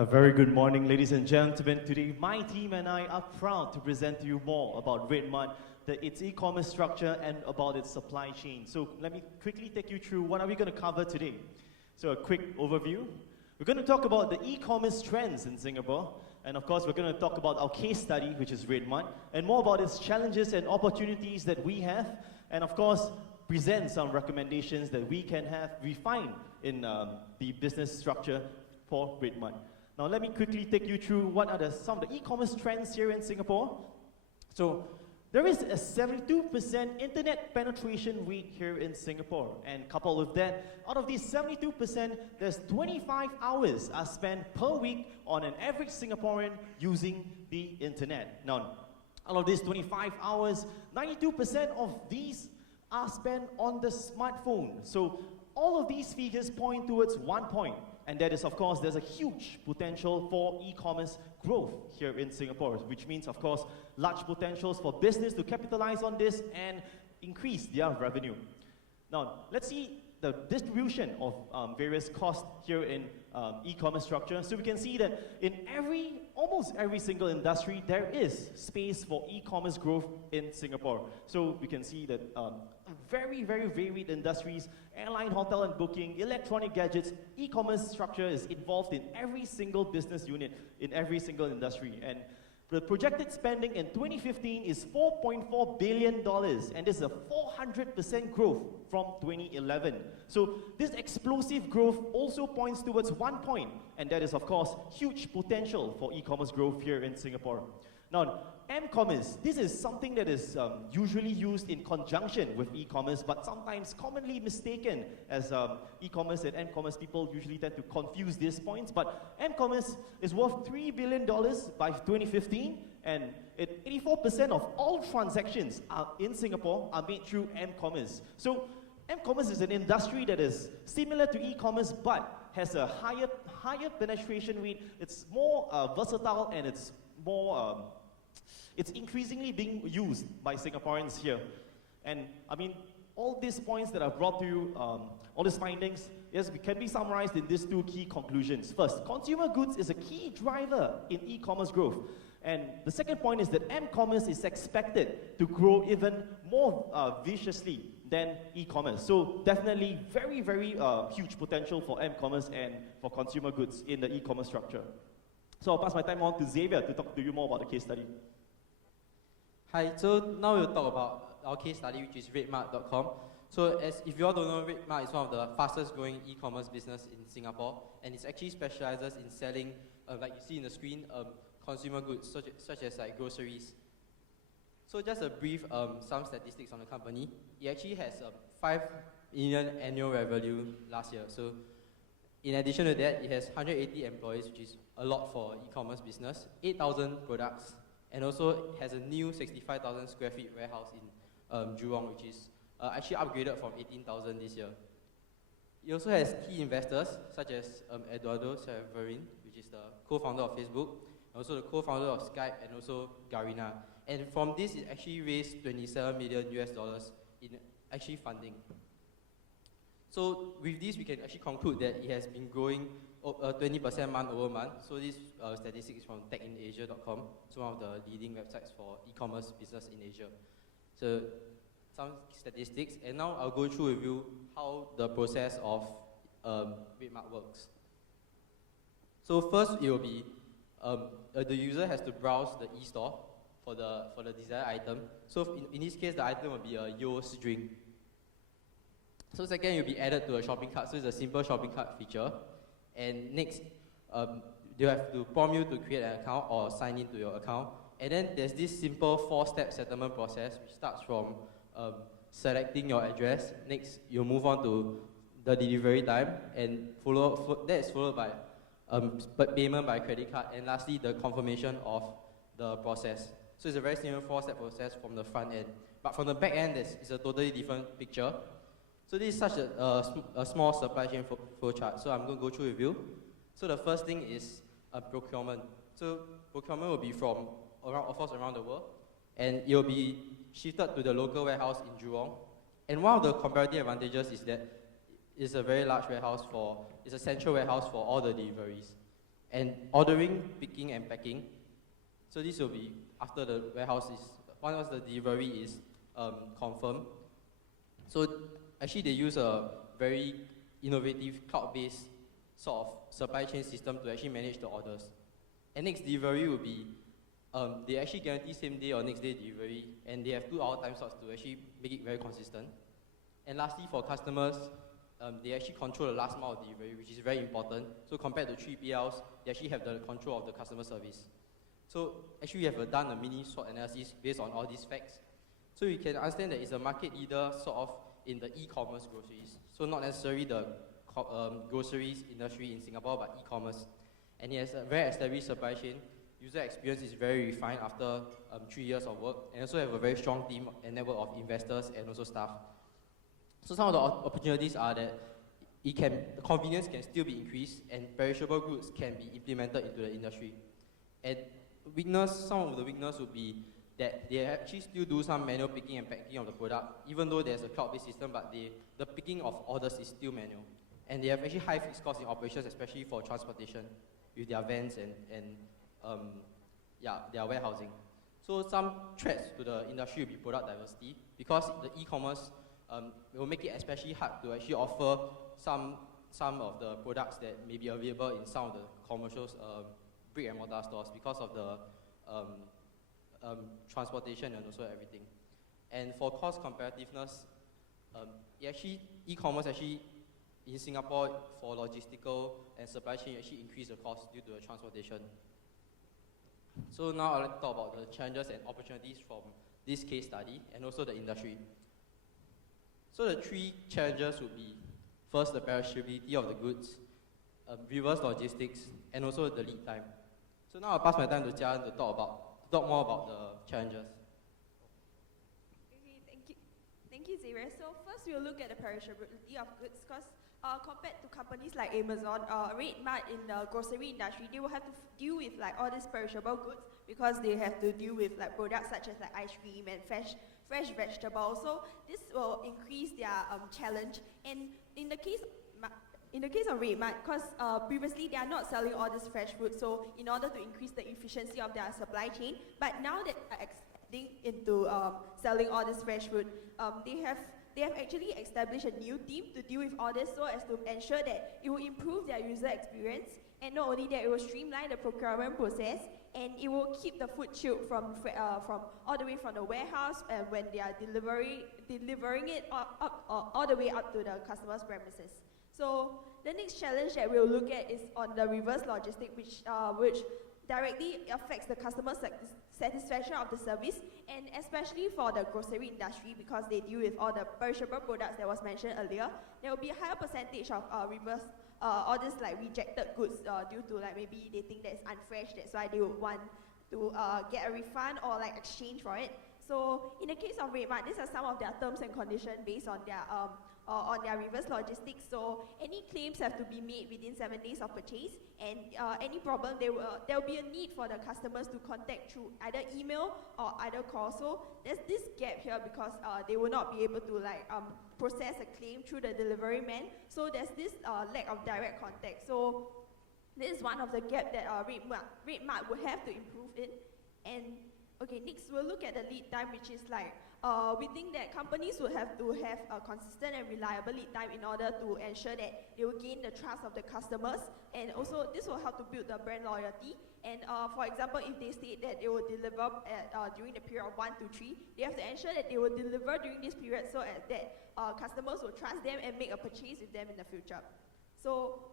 A very good morning, ladies and gentlemen. Today, my team and I are proud to present to you more about RedMart, its e-commerce structure, and about its supply chain. So let me quickly take you through what are we going to cover today. So a quick overview. We're going to talk about the e-commerce trends in Singapore. And of course, we're going to talk about our case study, which is RedMart, and more about its challenges and opportunities that we have. And of course, present some recommendations that we can have refined in the business structure for RedMart. Now let me quickly take you through what are some of the e-commerce trends here in Singapore. So there is a 72% internet penetration rate here in Singapore. And coupled with that, out of these 72%, there's 25 hours are spent per week on an average Singaporean using the internet. Now, out of these 25 hours, 92% of these are spent on the smartphone. So all of these figures point towards one point. And that is, of course, there's a huge potential for e-commerce growth here in Singapore, which means, of course, large potentials for business to capitalize on this and increase their revenue. Now, let's see the distribution of various costs here in e-commerce structure. So we can see that in almost every single industry, there is space for e-commerce growth in Singapore. So we can see that very, very varied industries, airline, hotel and booking, electronic gadgets, e-commerce structure is involved in every single business unit, in every single industry. And the projected spending in 2015 is $4.4 billion, and this is a 400% growth from 2011. So this explosive growth also points towards one point, and that is, of course, huge potential for e-commerce growth here in Singapore. Now, m-commerce, this is something that is usually used in conjunction with e-commerce, but sometimes commonly mistaken as e-commerce and m-commerce. People usually tend to confuse these points, but m-commerce is worth $3 billion by 2015, and 84% of all transactions in Singapore are made through m-commerce. So m-commerce is an industry that is similar to e-commerce, but has a higher penetration rate. It's more versatile, and it's more it's increasingly being used by Singaporeans here. And I mean, all these points that I've brought to you, all these findings, yes, can be summarized in these two key conclusions. First, consumer goods is a key driver in e-commerce growth. And the second point is that m-commerce is expected to grow even more viciously than e-commerce. So definitely very, very huge potential for m-commerce and for consumer goods in the e-commerce structure. So I'll pass my time on to Xavier to talk to you more about the case study. Hi, so now we'll talk about our case study, which is RedMart.com. So if you all don't know, RedMart is one of the fastest growing e-commerce business in Singapore, and it actually specializes in selling, like you see in the screen, consumer goods such as like groceries. So just a brief, some statistics on the company. It actually has 5 million annual revenue last year. So in addition to that, it has 180 employees, which is a lot for e-commerce business, 8,000 products, and also has a new 65,000 square feet warehouse in Jurong, which is actually upgraded from 18,000 this year. It also has key investors such as Eduardo Severin, which is the co-founder of Facebook, and also the co-founder of Skype, and also Garina. And from this, it actually raised $27 million in actually funding. So with this, we can actually conclude that it has been growing 20% month over month. So this statistic is from techinasia.com. It's one of the leading websites for e-commerce business in Asia. So some statistics, and now I'll go through with you how the process of RedMart works. So first, it will be the user has to browse the e-store for the desired item. So in this case, the item will be a Yo's drink. So second, you'll be added to a shopping cart. So it's a simple shopping cart feature. And next, they have to prompt you to create an account or sign into your account. And then there's this simple 4-step settlement process, which starts from selecting your address. Next, you move on to the delivery time, and that is followed by payment by credit card. And lastly, the confirmation of the process. So it's a very similar 4-step process from the front end. But from the back end, it's a totally different picture. So this is such a small supply chain flow chart. So I'm going to go through with you. So the first thing is procurement. So procurement will be from around the world, and it will be shifted to the local warehouse in Jurong. And one of the comparative advantages is that it's a very large warehouse it's a central warehouse for all the deliveries. and ordering, picking, and packing. So this will be after the warehouse is, once the delivery is confirmed. So actually they use a very innovative cloud-based sort of supply chain system to actually manage the orders. And next delivery will be, they actually guarantee same day or next day delivery, and they have 2-hour time slots to actually make it very consistent. And lastly, for customers, they actually control the last mile of delivery, which is very important. So compared to 3PLs, they actually have the control of the customer service. So actually we have done a mini SWOT analysis based on all these facts. So you can understand that it's a market leader sort of in the e-commerce groceries. So not necessarily the groceries industry in Singapore, but e-commerce. And it has a very established supply chain. User experience is very refined after 3 years of work, and also have a very strong team and network of investors and also staff. So some of the opportunities are that the convenience can still be increased, and perishable goods can be implemented into the industry. And some of the weakness would be that they actually still do some manual picking and packing of the product, even though there's a cloud-based system, but the picking of orders is still manual. And they have actually high fixed costs in operations, especially for transportation, with their vans and their warehousing. So some threats to the industry will be product diversity, because the e-commerce will make it especially hard to actually offer some of the products that may be available in some of the commercial brick and mortar stores because of the transportation and also everything. And for cost competitiveness, e-commerce actually in Singapore for logistical and supply chain actually increase the cost due to the transportation. So now I'd like to talk about the challenges and opportunities from this case study and also the industry. So the 3 challenges would be, first, the perishability of the goods, reverse logistics, and also the lead time. So now I'll pass my time to Jian to talk more about the challenges. Okay, thank you, Xavier. So first we'll look at the perishability of goods, because compared to companies like Amazon, RedMart in the grocery industry, they will have to deal with like all these perishable goods, because they have to deal with like products such as like ice cream and fresh vegetables. So this will increase their challenge. And in the case of RedMart, because previously they are not selling all this fresh food, so in order to increase the efficiency of their supply chain, but now that they are expanding into selling all this fresh food, they have actually established a new team to deal with all this, so as to ensure that it will improve their user experience, and not only that, it will streamline the procurement process, and it will keep the food chilled from all the way from the warehouse when they are delivering it all the way up to the customer's premises. So the next challenge that we'll look at is on the reverse logistics, which directly affects the customer satisfaction of the service, and especially for the grocery industry, because they deal with all the perishable products that was mentioned earlier. There will be a higher percentage of reverse all these like rejected goods due to like maybe they think that it's unfresh, that's why they would want to get a refund or like exchange for it. So in the case of RedMart, these are some of their terms and conditions based on their reverse logistics. So any claims have to be made within 7 days of purchase, and any problem, there will be a need for the customers to contact through either email or either call. So there's this gap here, because they will not be able to like process a claim through the delivery man. So there's this lack of direct contact. So this is one of the gaps that RedMart will have to improve in. And okay, next we'll look at the lead time, which is like, we think that companies will have to have a consistent and reliable lead time in order to ensure that they will gain the trust of the customers, and also this will help to build the brand loyalty. And for example, if they state that they will deliver during the period of 1 to 3, they have to ensure that they will deliver during this period, so as that customers will trust them and make a purchase with them in the future. So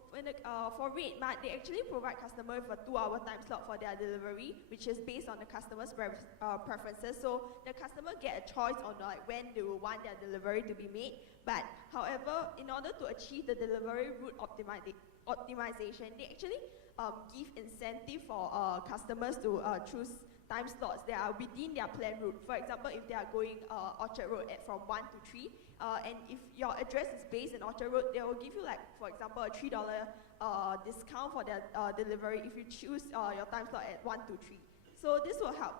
for RedMart, they actually provide customers with a 2-hour time slot for their delivery, which is based on the customer's preferences. So the customer get a choice on like when they will want their delivery to be made. But however, in order to achieve the delivery route optimization, they actually give incentive for customers to choose time slots that are within their planned route. For example, if they are going Orchard Road from 1 to 3, and if your address is based in Orchard Road, they will give you like, for example, a $3 discount for their delivery if you choose your time slot at 1 to 3. So this will help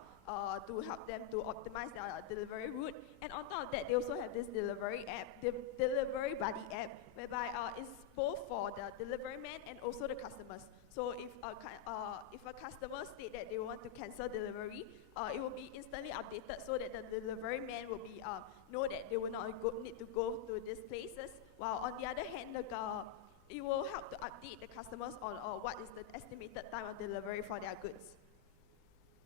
to help them to optimize their delivery route. And on top of that, they also have this delivery app, the Delivery Buddy app, whereby it's both for the delivery man and also the customers. So if a customer state that they want to cancel delivery, it will be instantly updated so that the delivery man will be know that they will not need to go to these places. While on the other hand, it will help to update the customers on what is the estimated time of delivery for their goods.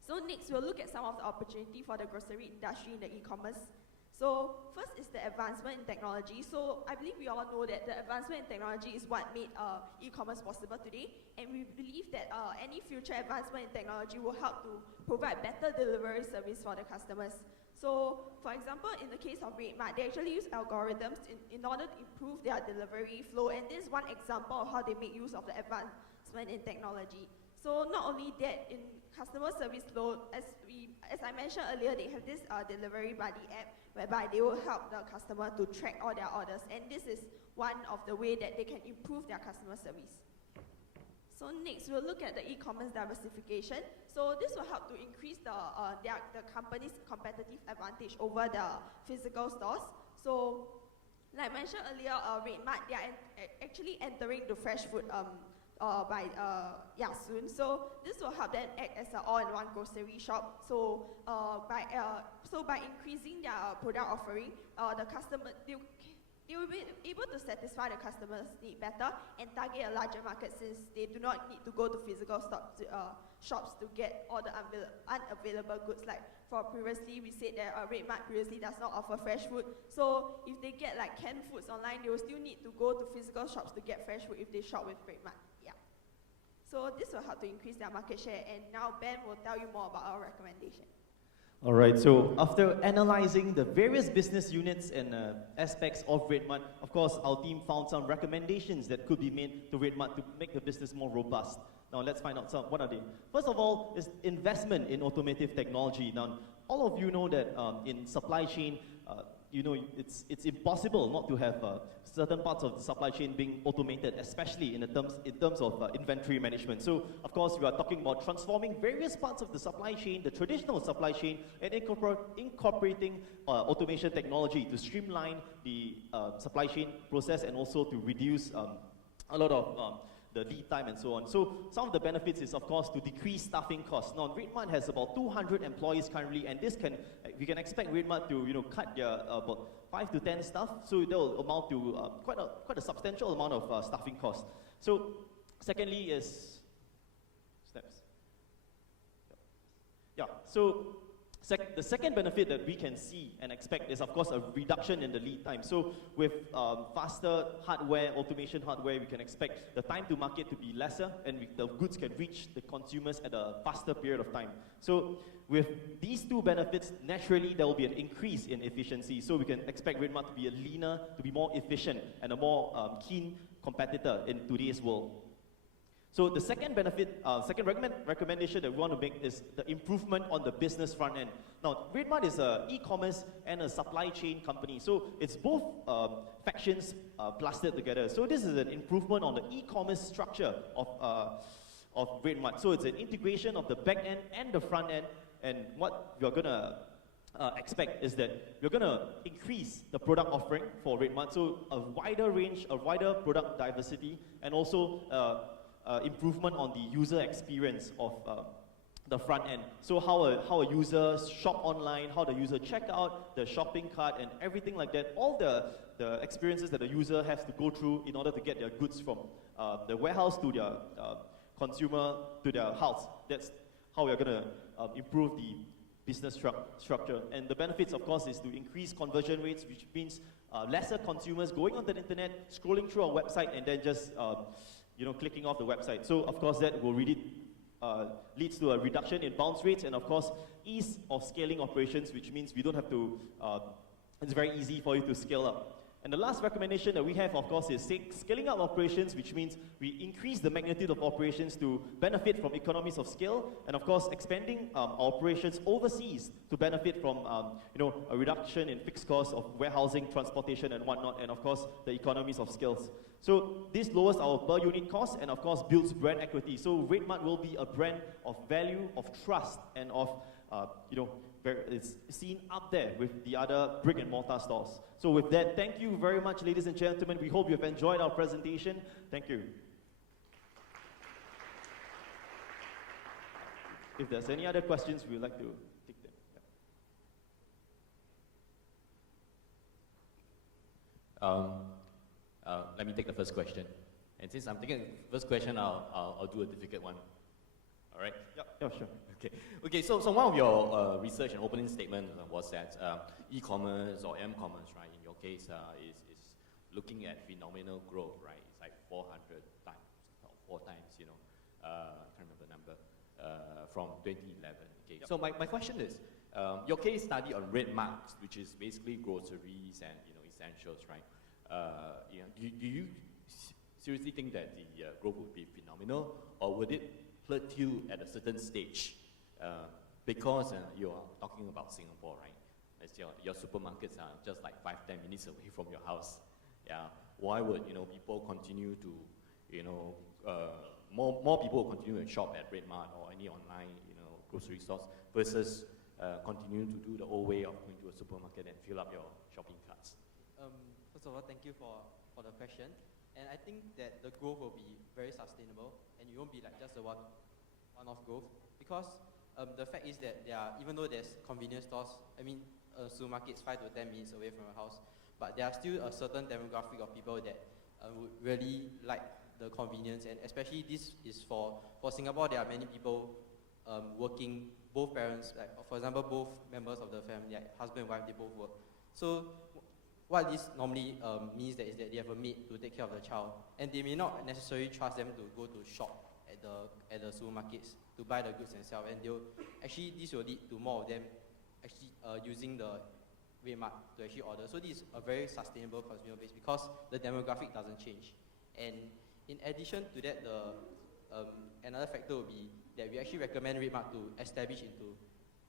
So next, we'll look at some of the opportunity for the grocery industry in the e-commerce. So first is the advancement in technology. So I believe we all know that the advancement in technology is what made e-commerce possible today. And we believe that any future advancement in technology will help to provide better delivery service for the customers. So for example, in the case of RedMart, they actually use algorithms in order to improve their delivery flow. And this is one example of how they make use of the advancement in technology. So not only that, in customer service flow, as I mentioned earlier, they have this Delivery Buddy app whereby they will help the customer to track all their orders. And this is one of the way that they can improve their customer service. So next, we'll look at the e-commerce diversification. So this will help to increase the company's competitive advantage over the physical stores. So like mentioned earlier, RedMart, they are actually entering the fresh food soon. So this will help them act as an all-in-one grocery shop. So by increasing their product offering, the customer they will be able to satisfy the customers' need better and target a larger market, since they do not need to go to physical shops to get all the unavailable goods. Like for previously, we said that RedMart previously does not offer fresh food. So if they get like canned foods online, they will still need to go to physical shops to get fresh food if they shop with RedMart. Yeah. So this will help to increase their market share. And now Ben will tell you more about our recommendation. All right, so after analyzing the various business units and aspects of RedMart, of course, our team found some recommendations that could be made to RedMart to make the business more robust. Now, let's find out what are they. First of all, is investment in automotive technology. Now, all of you know that in supply chain, it's impossible not to have certain parts of the supply chain being automated, especially in terms of inventory management. So, of course, we are talking about transforming various parts of the supply chain, the traditional supply chain, and incorporating automation technology to streamline the supply chain process and also to reduce a lot of the lead time and so on. So some of the benefits is, of course, to decrease staffing costs. Now, RedMart has about 200 employees currently, and we can expect RedMart to about 5 to 10 staff. So that will amount to quite a substantial amount of staffing costs. So secondly is steps. Yeah. So the second benefit that we can see and expect is, of course, a reduction in the lead time. So with faster hardware, automation hardware, we can expect the time to market to be lesser, and the goods can reach the consumers at a faster period of time. So with these two benefits, naturally there will be an increase in efficiency. So we can expect RedMart to be leaner, to be more efficient, and a more keen competitor in today's world. So the second benefit, recommendation that we want to make is the improvement on the business front end. Now, RedMart is an e-commerce and a supply chain company. So it's both factions clustered together. So this is an improvement on the e-commerce structure of RedMart. So it's an integration of the back end and the front end. And what you're going to expect is that you're going to increase the product offering for RedMart. So a wider range, a wider product diversity, and also improvement on the user experience of the front end. So how a user shop online, how the user check out, the shopping cart, and everything like that. All the experiences that the user has to go through in order to get their goods from the warehouse to their consumer to their house. That's how we're going to improve the business structure. And the benefits, of course, is to increase conversion rates, which means lesser consumers going onto the internet, scrolling through our website, and then just clicking off the website. So, of course, that will really leads to a reduction in bounce rates, and, of course, ease of scaling operations, which means we don't have to, it's very easy for you to scale up. And the last recommendation that we have, of course, is scaling up operations, which means we increase the magnitude of operations to benefit from economies of scale, and, of course, expanding our operations overseas to benefit from, a reduction in fixed costs of warehousing, transportation, and whatnot, and, of course, the economies of scales. So this lowers our per unit cost and, of course, builds brand equity. So RedMart will be a brand of value, of trust, and of it's seen up there with the other brick and mortar stores. So with that, thank you very much, ladies and gentlemen. We hope you've enjoyed our presentation. Thank you. If there's any other questions, we would like to take them. Let me take the first question. And since I'm taking the first question, I'll do a difficult one. All right? Yeah, sure. Okay. So one of your research and opening statement was that e-commerce or m-commerce, right, in your case, is looking at phenomenal growth, right? It's like 400 times, or 4 times, I can't remember the number, from 2011. Okay. Yep. So my question is, your case study on Red Mart, which is basically groceries and essentials, right? Do you seriously think that the growth would be phenomenal, or would it plateau at a certain stage? Because you're talking about Singapore, right? As your supermarkets are just like 5-10 minutes away from your house. Yeah. Why would people continue to more people will continue to shop at Red Mart or any online grocery stores versus continuing to do the old way of going to a supermarket and fill up your shopping carts? First of all, thank you for the question. And I think that the growth will be very sustainable, and it won't be like just a one-off growth, because the fact is that even though there's convenience stores, supermarkets 5 to 10 minutes away from your house, but there are still a certain demographic of people that would really like the convenience, and especially this is for Singapore. There are many people working, both parents, like for example, both members of the family, like husband and wife, they both work. So what this normally means is that they have a maid to take care of the child, and they may not necessarily trust them to go to shop at the supermarkets to buy the goods themselves, and this will lead to more of them actually using the Red Mart to actually order. So this is a very sustainable consumer base because the demographic doesn't change. And in addition to that, another factor would be that we actually recommend Red Mart to establish into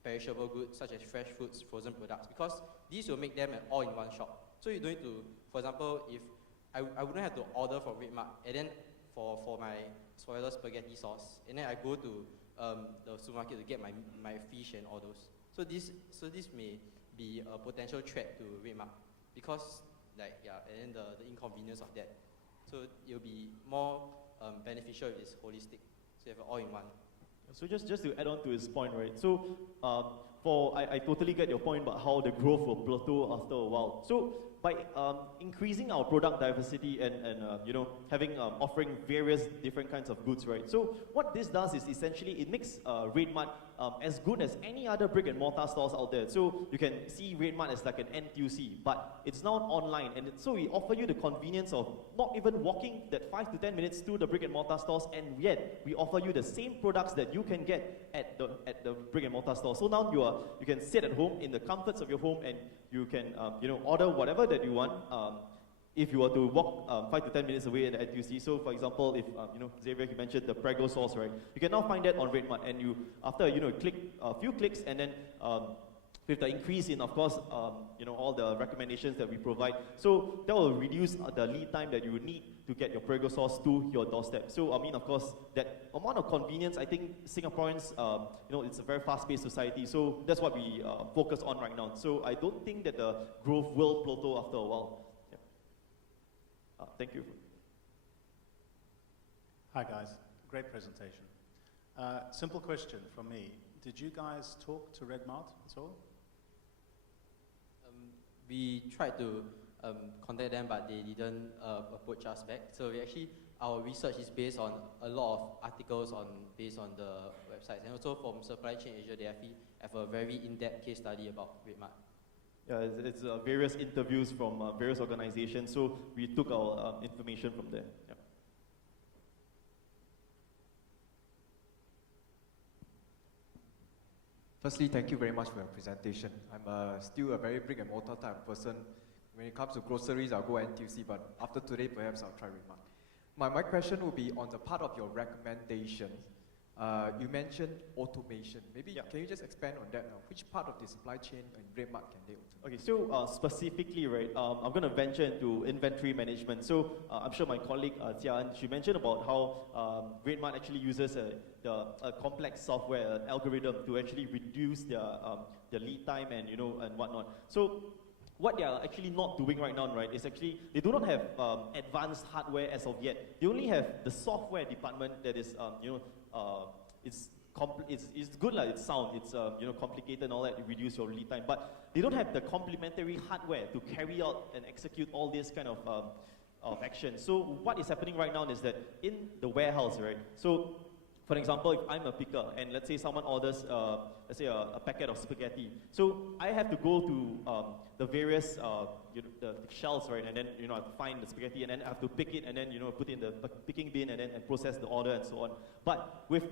perishable goods such as fresh foods, frozen products, because these will make them an all-in-one shop. So you don't need to, for example, if I wouldn't have to order from Red Mart, and then for my spoiler spaghetti sauce, and then I go to the supermarket to get my fish and all those. So this may be a potential threat to Red Mart, because and then the inconvenience of that. So it'll be more beneficial if it's holistic. So you have an all-in-one. So just to add on to his point, right? So I totally get your point about how the growth will plateau after a while. So by increasing our product diversity and offering various different kinds of goods, right? So what this does is essentially it makes Red Mart as good as any other brick and mortar stores out there. So you can see Red Mart as like an NTUC, but it's now online, and so we offer you the convenience of not even walking that 5 to 10 minutes to the brick and mortar stores, and yet we offer you the same products that you can get at the brick and mortar store. So now you can sit at home in the comforts of your home, and you can order whatever that you want. If you were to walk 5 to 10 minutes away at the NTUC, so for example, if Xavier, you mentioned the Prego sauce, right? You can now find that on Red Mart, and you after click a few clicks, and then with the increase in, of course, all the recommendations that we provide, so that will reduce the lead time that you would need to get your Prego sauce to your doorstep. So of course, that amount of convenience, I think Singaporeans, it's a very fast-paced society, so that's what we focus on right now. So I don't think that the growth will plateau after a while. Thank you. Hi guys, great presentation. Simple question from me. Did you guys talk to Red Mart at all? We tried to contact them, but they didn't approach us back. So our research is based on a lot of articles based on the websites, and also from Supply Chain Asia, they have a very in-depth case study about Red Mart. Yeah, it's various interviews from various organizations, so we took our information from there. Yeah. Firstly, thank you very much for your presentation. I'm still a very brick and mortar type of person. When it comes to groceries, I'll go NTUC, but after today, perhaps I'll try Red Mart. My question will be on the part of your recommendation. You mentioned automation. Maybe Yeah. can you just expand on that now? Which part of the supply chain in RedMart can they automate? Okay, so specifically, right, I'm going to venture into inventory management. So I'm sure my colleague Tia, she mentioned about how RedMart actually uses a complex software algorithm to actually reduce their lead time and and whatnot. So what they are actually not doing right now, right, is actually they do not have advanced hardware as of yet. They only have the software department that is it's good, like it's sound, it's complicated and all that to reduce your lead time, but they don't have the complementary hardware to carry out and execute all this kind of action. So what is happening right now is that in the warehouse, right? So for example, if I'm a picker and let's say someone orders, let's say a packet of spaghetti, so I have to go to the various the shelves, right, and then I have to find the spaghetti and then I have to pick it and then put it in the picking bin and then process the order and so on. But with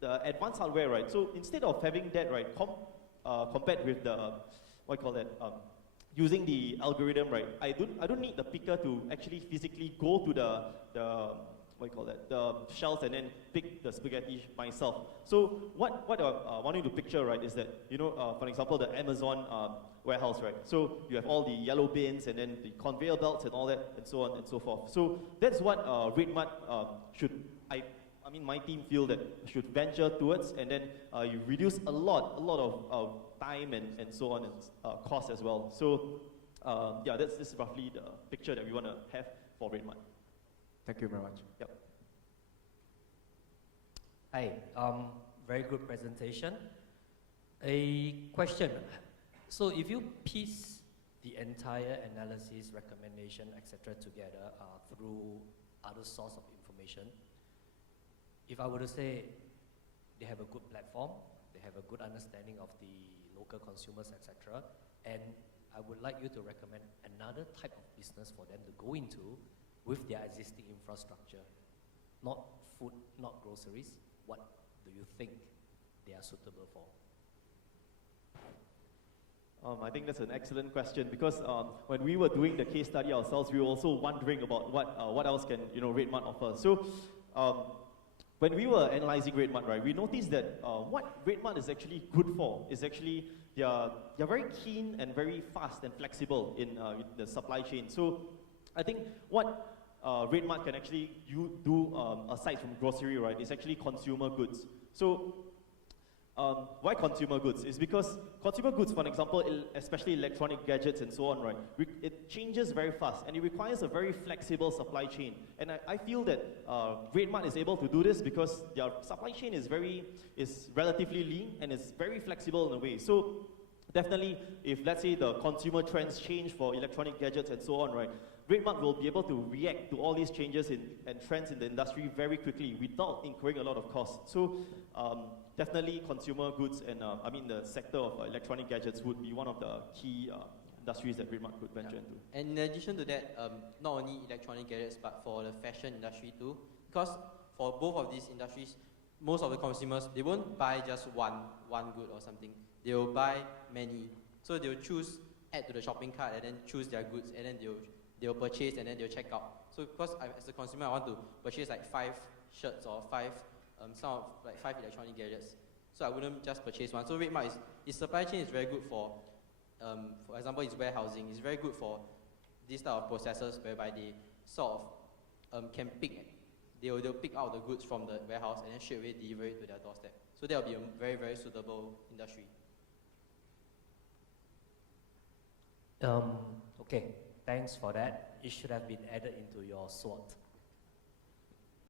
the advanced hardware, right, so instead of having that, right, compared with the using the algorithm, right, I don't need the picker to actually physically go to the shelves and then pick the spaghetti myself. So what I want you to picture, right, is that, for example, the Amazon warehouse, right? So you have all the yellow bins and then the conveyor belts and all that and so on and so forth. So that's what RedMart my team feel that should venture towards, and then you reduce a lot of time and so on and cost as well. So this is roughly the picture that we want to have for RedMart. Thank you very much. Yep. Hi, very good presentation. A question. So if you piece the entire analysis, recommendation, etc. together through other source of information, if I were to say they have a good platform, they have a good understanding of the local consumers, etc., and I would like you to recommend another type of business for them to go into with their existing infrastructure, not food, not groceries, what do you think they are suitable for? I think that's an excellent question because when we were doing the case study ourselves, we were also wondering about what else can RedMart offer. So when we were analyzing RedMart, right, we noticed that what RedMart is actually good for is actually they're very keen and very fast and flexible in the supply chain. So I think what RedMart can actually do aside from grocery, right, is actually consumer goods. So why consumer goods? Is because consumer goods, for example, especially electronic gadgets and so on, right, it changes very fast and it requires a very flexible supply chain. And I feel that RedMart is able to do this because their supply chain is relatively lean and it's very flexible in a way. So definitely, if let's say the consumer trends change for electronic gadgets and so on, right, RedMart will be able to react to all these changes and trends in the industry very quickly without incurring a lot of costs. So definitely consumer goods and the sector of electronic gadgets would be one of the key industries that RedMart could venture into. And in addition to that, not only electronic gadgets, but for the fashion industry too, because for both of these industries, most of the consumers, they won't buy just one good or something. They will buy many. So they'll choose, add to the shopping cart, and then choose their goods, and then they'll purchase, and then they'll check out. So because as a consumer, I want to purchase like 5 shirts or 5 electronic gadgets. So I wouldn't just purchase one. So RedMart its supply chain is very good for example, its warehousing. It's very good for these type of processors whereby they sort of can pick. They'll pick out the goods from the warehouse and then straight away deliver it to their doorstep. So that will be a very, very suitable industry. Okay, thanks for that. It should have been added into your SWOT.